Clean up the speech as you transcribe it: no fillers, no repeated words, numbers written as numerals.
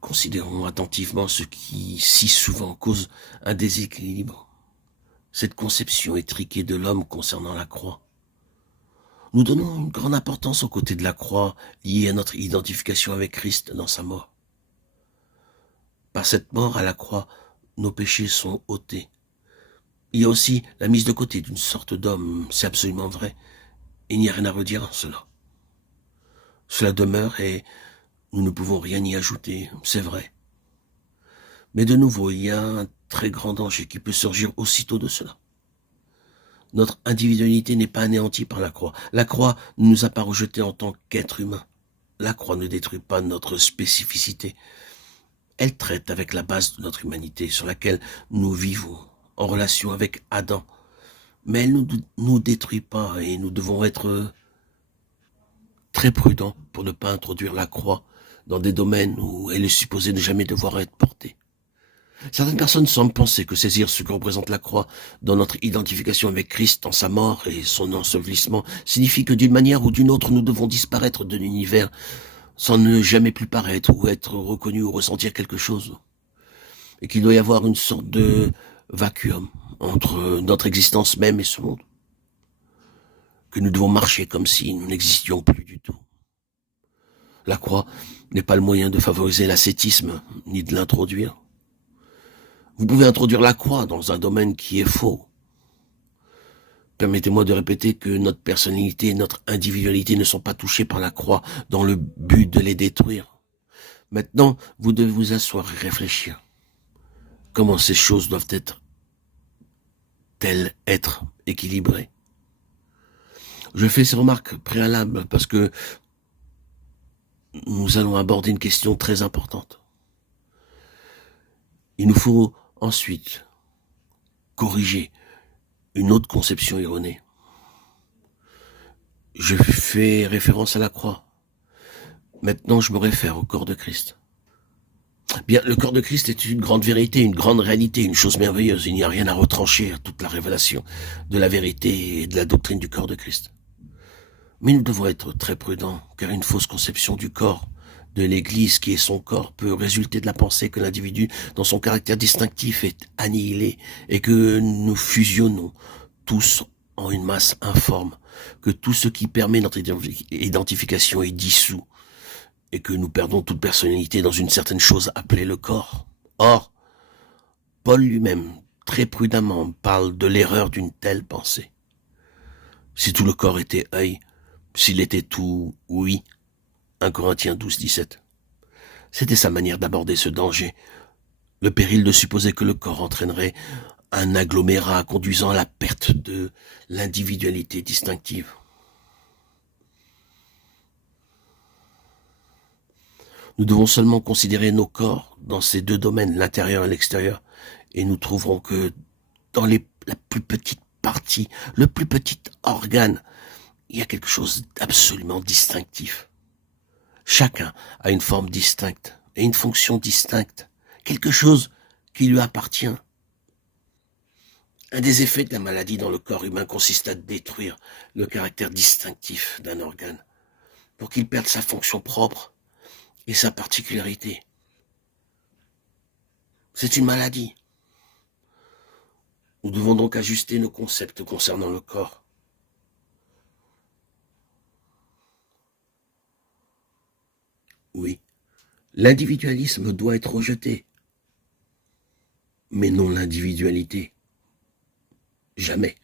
Considérons attentivement ce qui, si souvent, cause un déséquilibre. Cette conception étriquée de l'homme concernant la croix. Nous donnons une grande importance aux côtés de la croix liée à notre identification avec Christ dans sa mort. Par cette mort à la croix, nos péchés sont ôtés. Il y a aussi la mise de côté d'une sorte d'homme, c'est absolument vrai. Il n'y a rien à redire en cela. Cela demeure et nous ne pouvons rien y ajouter, c'est vrai. Mais de nouveau, il y a un très grand danger qui peut surgir aussitôt de cela. Notre individualité n'est pas anéantie par la croix. La croix ne nous a pas rejetés en tant qu'être humain. La croix ne détruit pas notre spécificité. Elle traite avec la base de notre humanité sur laquelle nous vivons, en relation avec Adam. Mais elle ne nous détruit pas et nous devons être très prudents pour ne pas introduire la croix dans des domaines où elle est supposée ne jamais devoir être portée. Certaines personnes semblent penser que saisir ce que représente la croix dans notre identification avec Christ en sa mort et son ensevelissement signifie que d'une manière ou d'une autre nous devons disparaître de l'univers sans ne jamais plus paraître ou être reconnus ou ressentir quelque chose. Et qu'il doit y avoir une sorte de vacuum entre notre existence même et ce monde. Que nous devons marcher comme si nous n'existions plus du tout. La croix n'est pas le moyen de favoriser l'ascétisme, ni de l'introduire. Vous pouvez introduire la croix dans un domaine qui est faux. Permettez-moi de répéter que notre personnalité et notre individualité ne sont pas touchées par la croix dans le but de les détruire. Maintenant, vous devez vous asseoir et réfléchir. Comment ces choses doivent-elles être équilibrées? Je fais ces remarques préalables parce que nous allons aborder une question très importante. Il nous faut ensuite corriger une autre conception erronée. Je fais référence à la croix. Maintenant, je me réfère au corps de Christ. Bien, le corps de Christ est une grande vérité, une grande réalité, une chose merveilleuse. Il n'y a rien à retrancher à toute la révélation de la vérité et de la doctrine du corps de Christ. Mais nous devons être très prudents, car une fausse conception du corps, de l'Église qui est son corps, peut résulter de la pensée que l'individu, dans son caractère distinctif, est annihilé et que nous fusionnons tous en une masse informe, que tout ce qui permet notre identification est dissous et que nous perdons toute personnalité dans une certaine chose appelée le corps. Or, Paul lui-même, très prudemment, parle de l'erreur d'une telle pensée. Si tout le corps était œil, s'il était tout oui, 1 Corinthiens 12, 17. C'était sa manière d'aborder ce danger, le péril de supposer que le corps entraînerait un agglomérat conduisant à la perte de l'individualité distinctive. Nous devons seulement considérer nos corps dans ces deux domaines, l'intérieur et l'extérieur, et nous trouverons que dans la plus petite partie, le plus petit organe, il y a quelque chose d'absolument distinctif. Chacun a une forme distincte et une fonction distincte, quelque chose qui lui appartient. Un des effets de la maladie dans le corps humain consiste à détruire le caractère distinctif d'un organe pour qu'il perde sa fonction propre et sa particularité. C'est une maladie. Nous devons donc ajuster nos concepts concernant le corps. Oui, l'individualisme doit être rejeté, mais non l'individualité. Jamais.